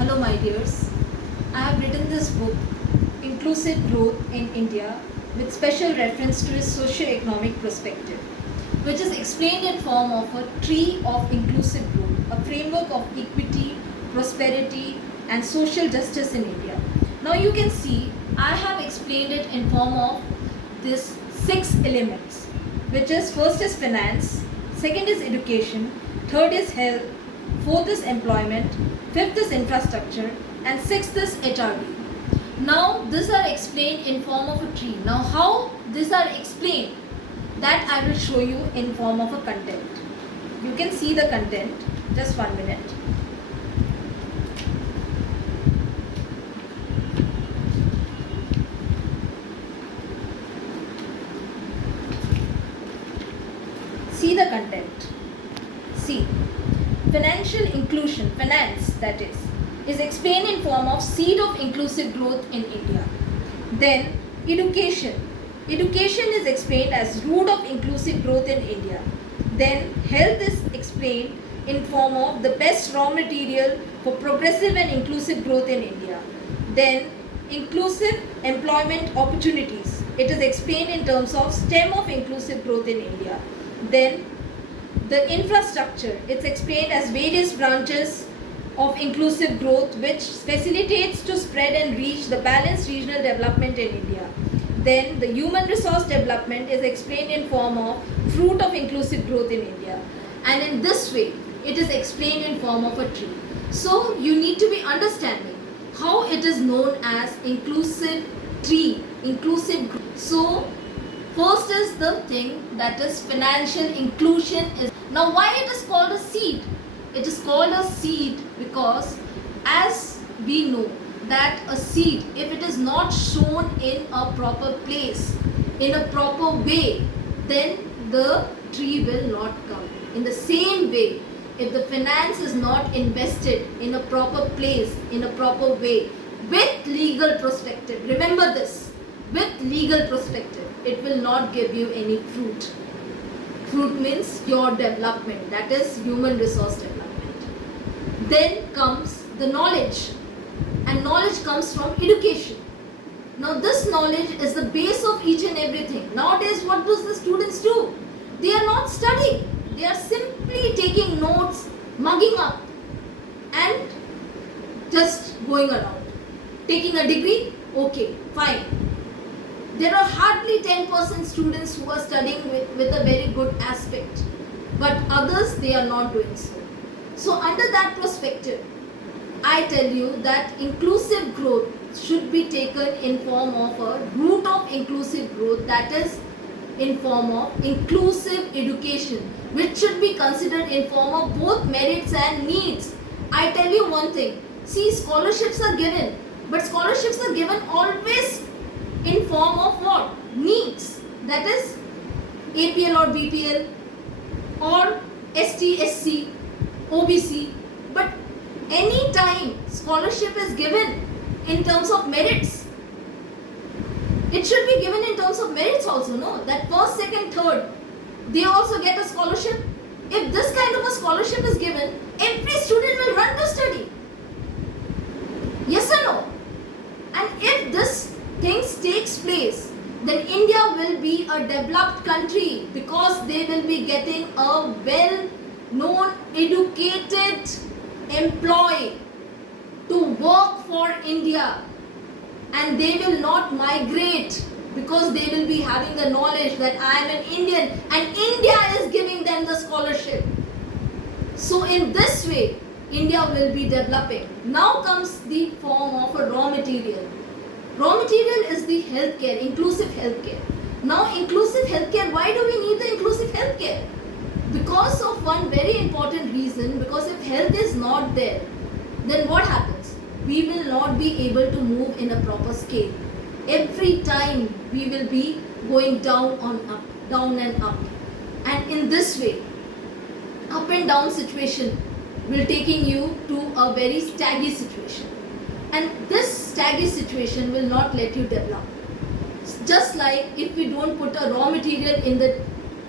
Hello, my dears. I have written this book, Inclusive Growth in India, with special reference to its socio-economic perspective, which is explained in form of a tree of inclusive growth, a framework of equity, prosperity, and social justice in India. Now you can see I have explained it in form of this 6 elements, which is first is finance, second is education, third is health, fourth is employment, fifth is infrastructure, and sixth is HRD. Now these are explained in form of a tree. Now how these are explained, that I will show you in form of a content. You can see the content. Just 1 minute. See the content. See, financial inclusion, finance that is explained in form of seed of inclusive growth in India. Then education. Education is explained as root of inclusive growth in India. Then health is explained in form of the best raw material for progressive and inclusive growth in India. Then inclusive employment opportunities. It is explained in terms of stem of inclusive growth in India. Then the infrastructure, it's explained as various branches of inclusive growth which facilitates to spread and reach the balanced regional development in India. Then the human resource development is explained in form of fruit of inclusive growth in India. And in this way, it is explained in form of a tree. So you need to be understanding how it is known as inclusive tree, inclusive growth. So first is the thing that is financial inclusion. Now why it is called a seed? It is called a seed because as we know that a seed, if it is not sown in a proper place, in a proper way, then the tree will not come. In the same way, if the finance is not invested in a proper place, in a proper way, with legal perspective, remember this, with legal perspective, it will not give you any fruit. Fruit means your development, that is human resource development. Then comes the knowledge, and knowledge comes from education. Now this knowledge is the base of each and everything. Nowadays what does the students do? They are not studying, they are simply taking notes, mugging up and just going around. Taking a degree, okay, fine. There are hardly 10% students who are studying with a very good aspect, but others, they are not doing so. So under that perspective, I tell you that inclusive growth should be taken in form of a root of inclusive growth, that is in form of inclusive education, which should be considered in form of both merits and needs. I tell you one thing, see, scholarships are given, but scholarships are given always in form of what? Needs, that is APL or BPL or ST, SC, OBC, but any time scholarship is given in terms of merits, it should be given in terms of merits also, no? That first, second, third, they also get a scholarship. If this kind of a scholarship is given, every student will run to study. Yes or no? And if this things takes place, then India will be a developed country because they will be getting a well-known, educated employee to work for India, and they will not migrate because they will be having the knowledge that I am an Indian and India is giving them the scholarship. So in this way, India will be developing. Now comes the form of a raw material. Raw material is the healthcare, inclusive healthcare. Now inclusive healthcare, why do we need the inclusive healthcare? Because of one very important reason, because if health is not there, then what happens? We will not be able to move in a proper scale. Every time we will be going down and up. And in this way, up and down situation will taking you to a very staggy situation. And this staggy situation will not let you develop. Just like if we don't put a raw material in the,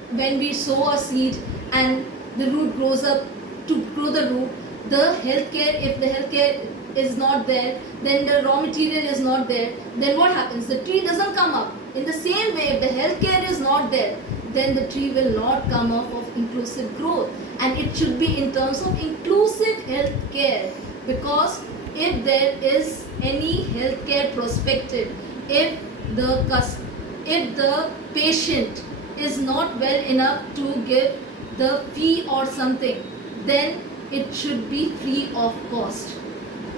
when we sow a seed and the root grows up, to grow the root, the healthcare, if the healthcare is not there, then the raw material is not there, then what happens? The tree doesn't come up. In the same way, if the healthcare is not there, then the tree will not come up of inclusive growth. And it should be in terms of inclusive healthcare, because if there is any healthcare perspective, if the patient is not well enough to give the fee or something, then it should be free of cost.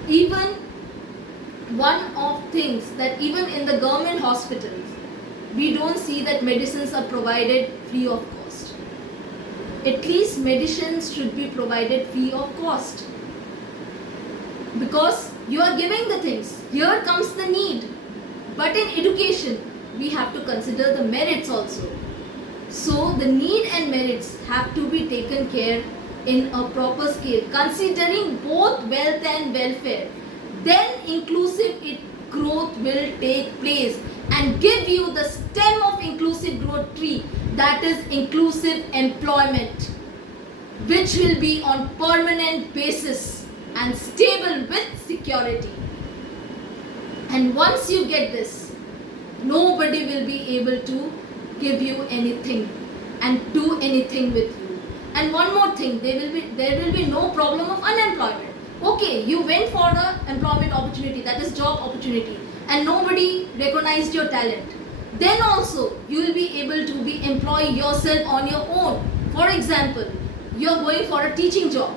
Even one of things that even in the government hospitals, we don't see that medicines are provided free of cost. At least medicines should be provided free of cost, because you are giving the things. Here comes the need. But in education, we have to consider the merits also. So the need and merits have to be taken care in a proper scale, considering both wealth and welfare. Then inclusive growth will take place and give you the stem of inclusive growth tree, that is inclusive employment, which will be on permanent basis and stable with security. And once you get this, nobody will be able to give you anything and do anything with you. And one more thing, there will be no problem of unemployment. Okay, you went for the employment opportunity, that is job opportunity, and nobody recognized your talent. Then also you will be able to be employ yourself on your own. For example, you are going for a teaching job,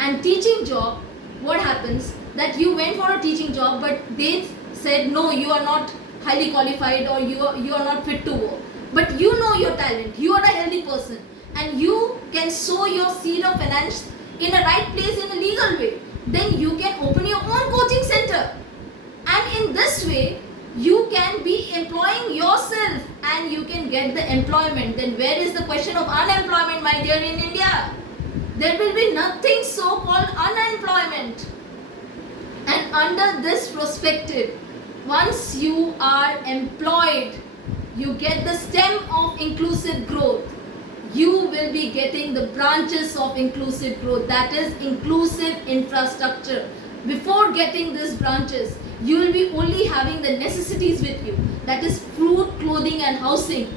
and teaching job, what happens that you went for a teaching job, but they said no, you are not highly qualified, or you are not fit to work. But you know your talent, you are a healthy person, and you can sow your seed of finance in a right place in a legal way. Then you can open your own coaching center, and in this way you can be employing yourself and you can get the employment. Then where is the question of unemployment, my dear, in India? There will be nothing so called unemployment. And under this perspective, once you are employed, you get the stem of inclusive growth. You will be getting the branches of inclusive growth, that is inclusive infrastructure. Before getting these branches, you will be only having the necessities with you, that is food, clothing and housing.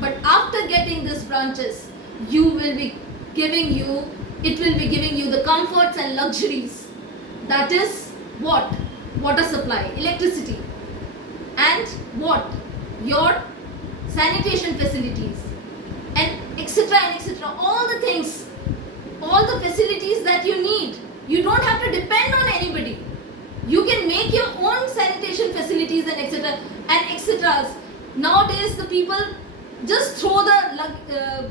But after getting these branches, it will be giving you the comforts and luxuries. That is what? Water supply, electricity, and what? Your sanitation facilities, and etc. and etc. All the things, all the facilities that you need. You don't have to depend on anybody. You can make your own sanitation facilities and etc. and etc. Nowadays the people just throw the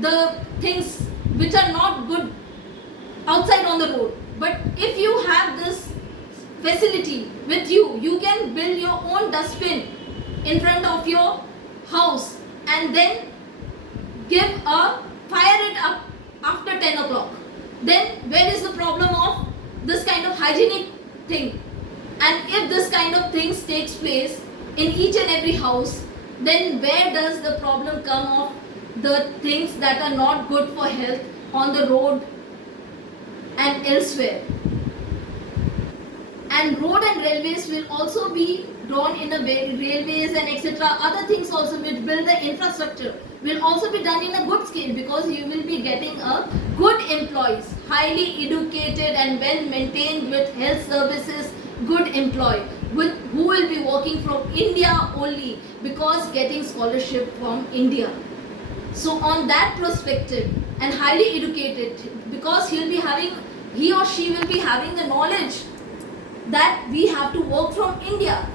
the things which are not good outside on the road. But if you have this facility with you, you can build your own dustbin in front of your house and then fire it up after 10 o'clock. Then where is the problem of this kind of hygienic thing? And if this kind of things takes place in each and every house, then where does the problem come of the things that are not good for health on the road and elsewhere? And road and railways will also be drawn in a way, railways and etc. Other things also which build the infrastructure will also be done in a good scale, because you will be getting a good employees, highly educated and well maintained with health services, good employee who will be working from India only, because getting scholarship from India. So on that perspective, and highly educated, because he or she will be having the knowledge that we have to work from India,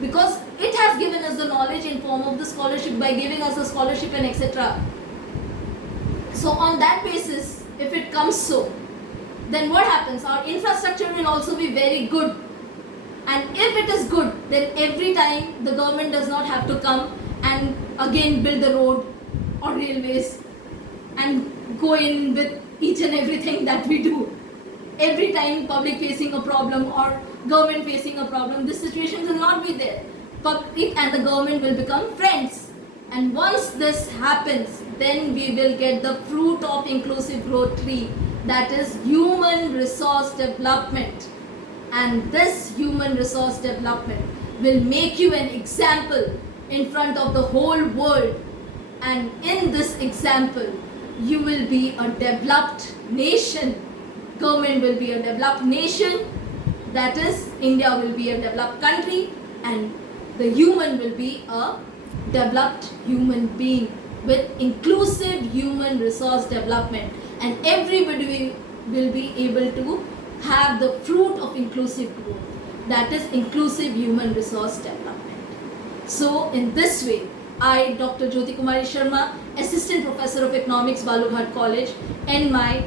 because it has given us the knowledge in form of the scholarship by giving us a scholarship and etc. So on that basis, if it comes so, then what happens? Our infrastructure will also be very good. And if it is good, then every time the government does not have to come and again build the road or railways and go in with each and everything that we do. Every time public facing a problem or government facing a problem, this situation will not be there. Public and the government will become friends. And once this happens, then we will get the fruit of inclusive growth tree, that is human resource development. And this human resource development will make you an example in front of the whole world. And in this example, you will be a developed nation. Government will be a developed nation. That is, India will be a developed country, and the human will be a developed human being with inclusive human resource development, and everybody will be able to have the fruit of inclusive growth, that is inclusive human resource development. So in this way, I, Dr. Jyoti Kumari Sharma, Assistant Professor of Economics, Balughat College, end my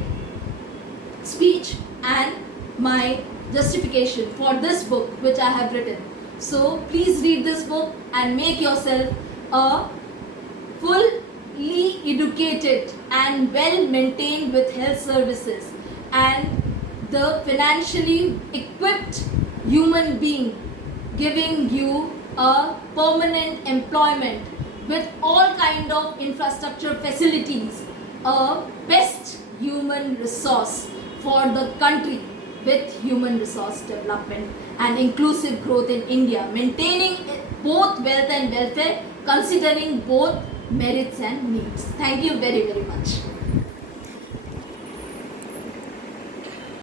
speech and my justification for this book which I have written. So please read this book and make yourself a fully educated and well maintained with health services and the financially equipped human being, giving you a permanent employment with all kind of infrastructure facilities, a best human resource for the country with human resource development and inclusive growth in India, maintaining both wealth and welfare, considering both merits and needs. Thank you very, very much.